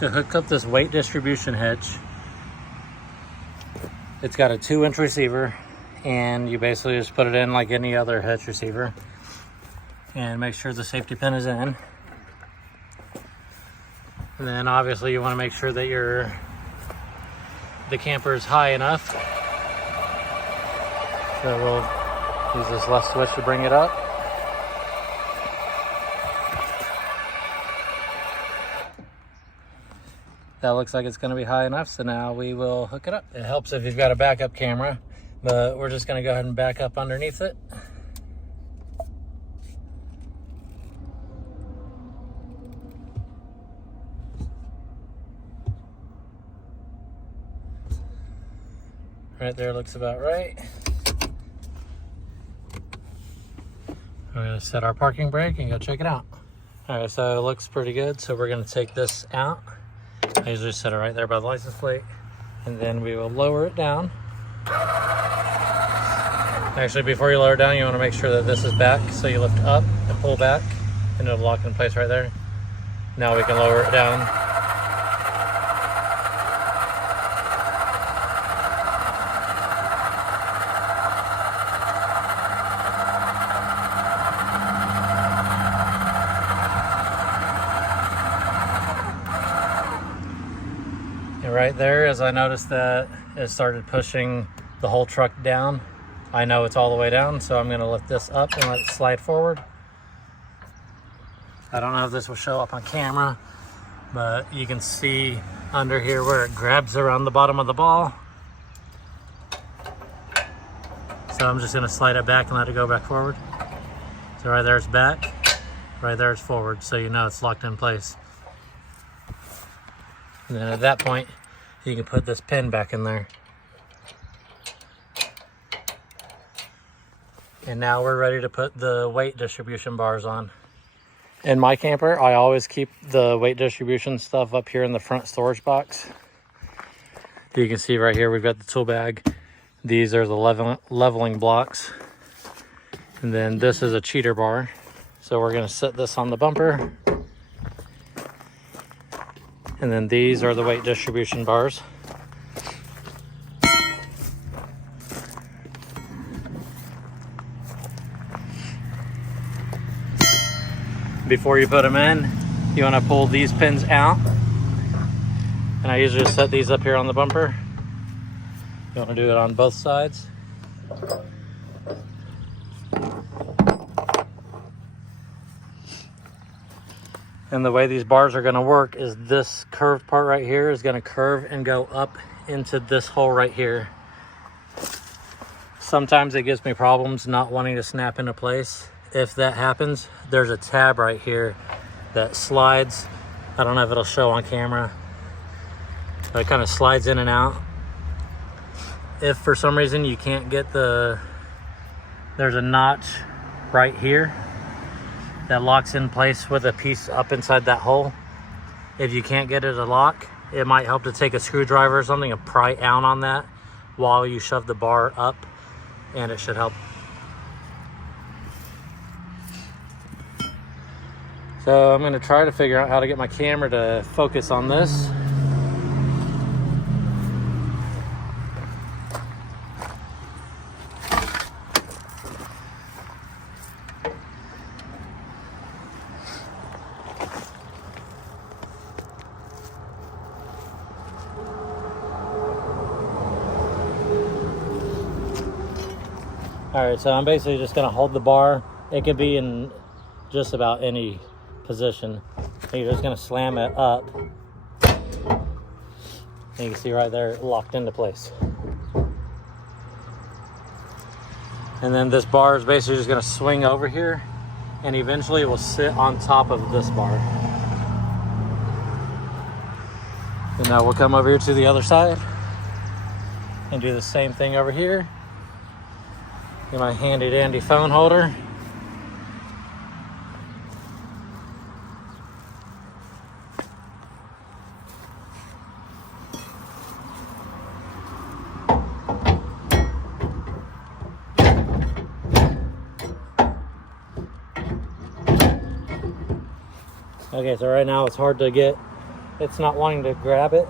To hook up this weight distribution hitch, it's got a 2-inch receiver, and you basically just put it in like any other hitch receiver and make sure the safety pin is in. And then obviously you want to make sure that the camper is high enough. So we'll use this left switch to bring it up. That looks like it's going to be high enough, so now we will hook it up. It helps if you've got a backup camera, but we're just going to go ahead and back up underneath it. Right there looks about right. We're going to set our parking brake and go check it out. All right, so it looks pretty good, so we're going to take this out. I usually set it right there by the license plate, and then we will lower it down. Actually, before you lower it down, you want to make sure that this is back, so you lift up and pull back, and it'll lock in place right there. Now we can lower it down. Right there, as I noticed that it started pushing the whole truck down, I know it's all the way down, so I'm going to lift this up and let it slide forward. I don't know if this will show up on camera, but you can see under here where it grabs around the bottom of the ball. So I'm just going to slide it back and let it go back forward. So right there it's back, right there it's forward, so you know it's locked in place. And then at that point, you can put this pin back in there. And now we're ready to put the weight distribution bars on. In my camper, I always keep the weight distribution stuff up here in the front storage box. You can see right here, we've got the tool bag. These are the leveling blocks. And then this is a cheater bar. So we're gonna set this on the bumper. And then these are the weight distribution bars. Before you put them in, you want to pull these pins out. And I usually just set these up here on the bumper. You want to do it on both sides. And the way these bars are going to work is this curved part right here is going to curve and go up into this hole right here. Sometimes it gives me problems not wanting to snap into place. If that happens, there's a tab right here that slides. I don't know if it'll show on camera, but it kind of slides in and out. If for some reason you can't get there's a notch right here that locks in place with a piece up inside that hole. If you can't get it to lock, it might help to take a screwdriver or something and pry down on that while you shove the bar up, and it should help. So I'm gonna try to figure out how to get my camera to focus on this. All right, so I'm basically just gonna hold the bar. It could be in just about any position. And you're just gonna slam it up. And you can see right there, locked into place. And then this bar is basically just gonna swing over here, and eventually it will sit on top of this bar. And now we'll come over here to the other side and do the same thing over here. Get my handy dandy phone holder. Okay, so right now it's hard to get it's not wanting to grab it.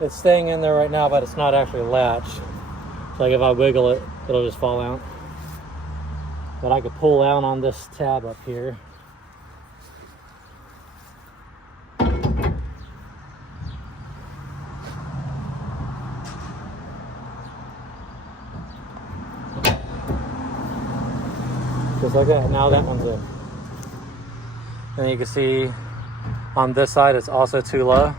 It's staying in there right now, but it's not actually latched. So like if I wiggle it, it'll just fall out. But I could pull down on this tab up here. Just like that. Now that one's in. And you can see on this side it's also too low.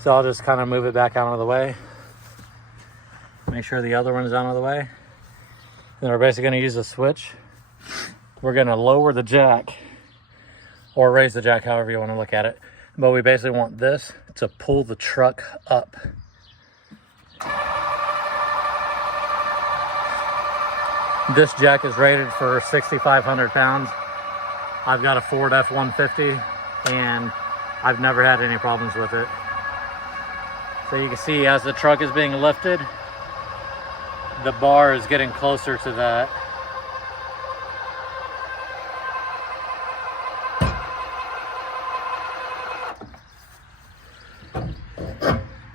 So I'll just kind of move it back out of the way. Make sure the other one is out of the way. Then we're basically going to use a switch. We're going to lower the jack or raise the jack, however you want to look at it. But we basically want this to pull the truck up. This jack is rated for 6,500 pounds. I've got a Ford F-150 and I've never had any problems with it. So you can see as the truck is being lifted, the bar is getting closer to that.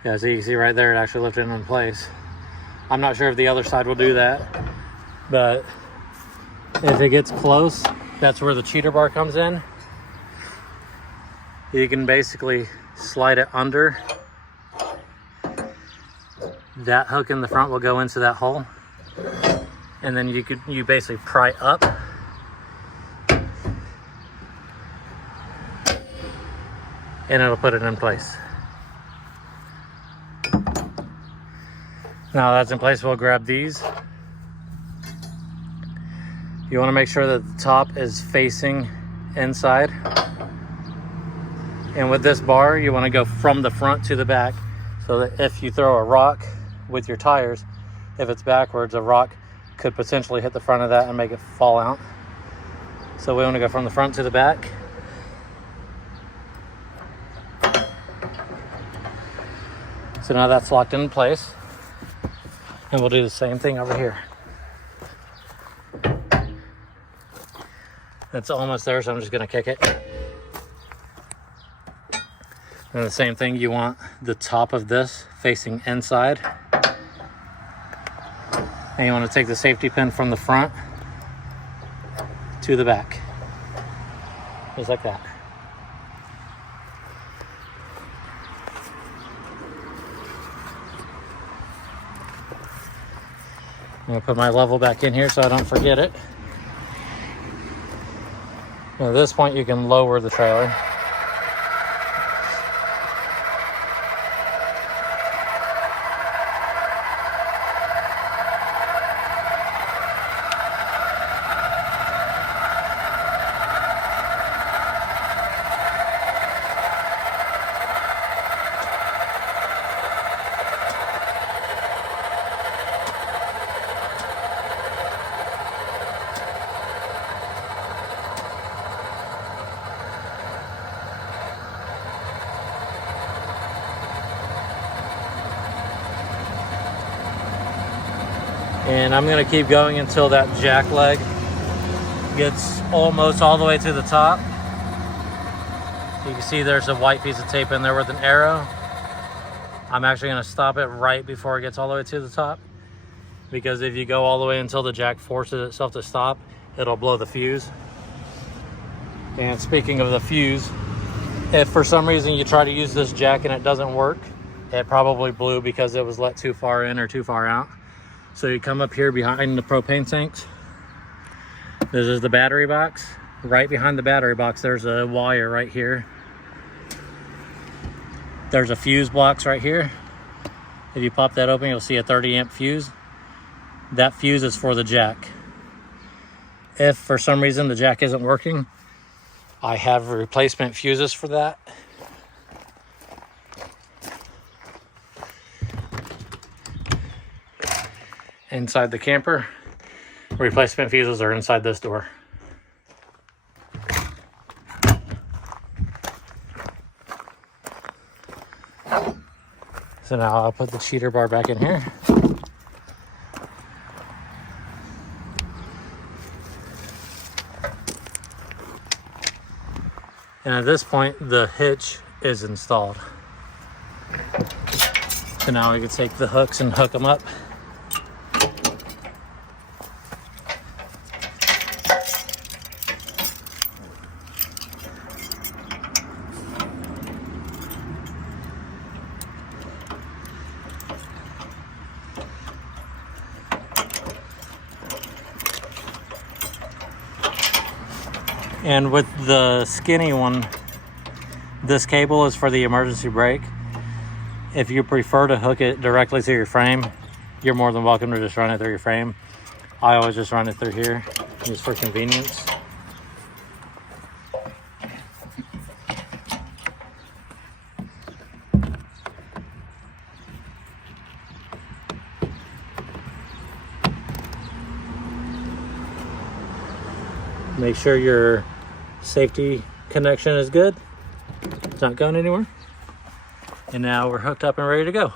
Yeah, so you can see right there, it actually lifted in place. I'm not sure if the other side will do that, but if it gets close, that's where the cheater bar comes in. You can basically slide it under. That hook in the front will go into that hole. And then you basically pry up. And it'll put it in place. Now that's in place, we'll grab these. You want to make sure that the top is facing inside. And with this bar, you want to go from the front to the back, so that if you throw a rock with your tires, if it's backwards, a rock could potentially hit the front of that and make it fall out. So we want to go from the front to the back. So now that's locked in place. And we'll do the same thing over here. It's almost there, so I'm just going to kick it. And the same thing, you want the top of this facing inside. And you want to take the safety pin from the front to the back. Just like that. I'm going to put my level back in here so I don't forget it. And at this point, you can lower the trailer. And I'm going to keep going until that jack leg gets almost all the way to the top. You can see there's a white piece of tape in there with an arrow. I'm actually going to stop it right before it gets all the way to the top, because if you go all the way until the jack forces itself to stop, it'll blow the fuse. And speaking of the fuse, if for some reason you try to use this jack and it doesn't work, it probably blew because it was let too far in or too far out. So you come up here behind the propane tanks. This is the battery box. Right behind the battery box, there's a wire right here. There's a fuse box right here. If you pop that open, you'll see a 30 amp fuse. That fuse is for the jack. If for some reason the jack isn't working, I have replacement fuses for that. Inside the camper, replacement fuses are inside this door. So now I'll put the cheater bar back in here. And at this point, the hitch is installed. So now we can take the hooks and hook them up. And with the skinny one, this cable is for the emergency brake. If you prefer to hook it directly through your frame, you're more than welcome to just run it through your frame. I always just run it through here, just for convenience. Make sure your safety connection is good. It's not going anywhere. And now we're hooked up and ready to go.